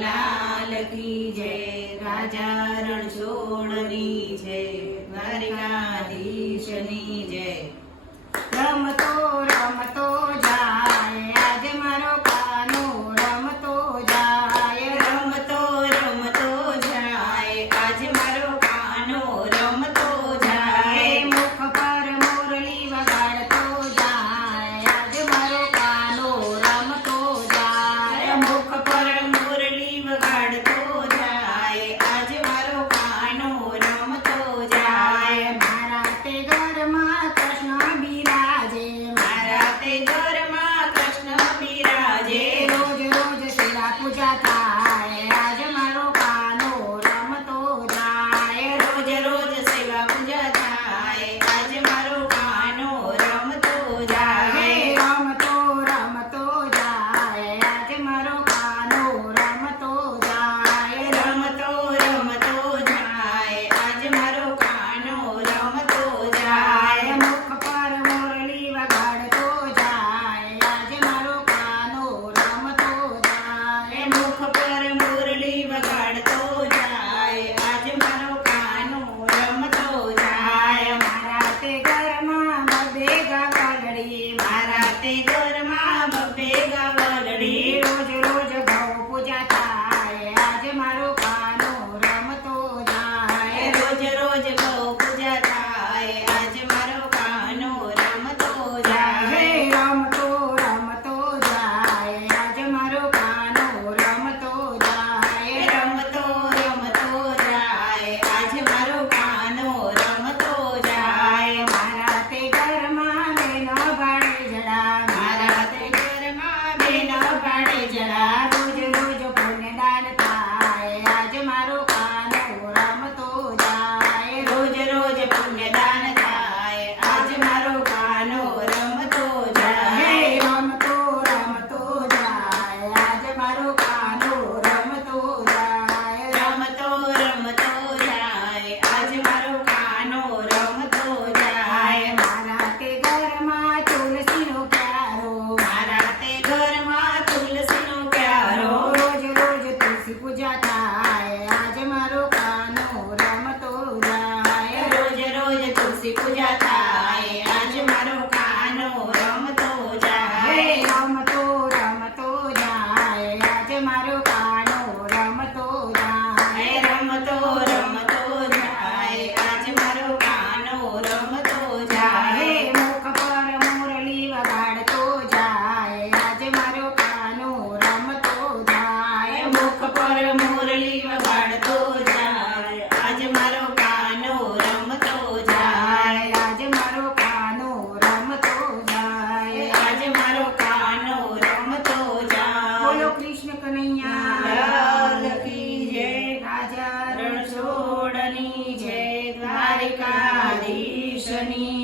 લાલ કી જય રાજા રણછોડની જય દ્વારિકાધીશની જય I'm not gonna be back. Happy. દ્વારિકાધીશની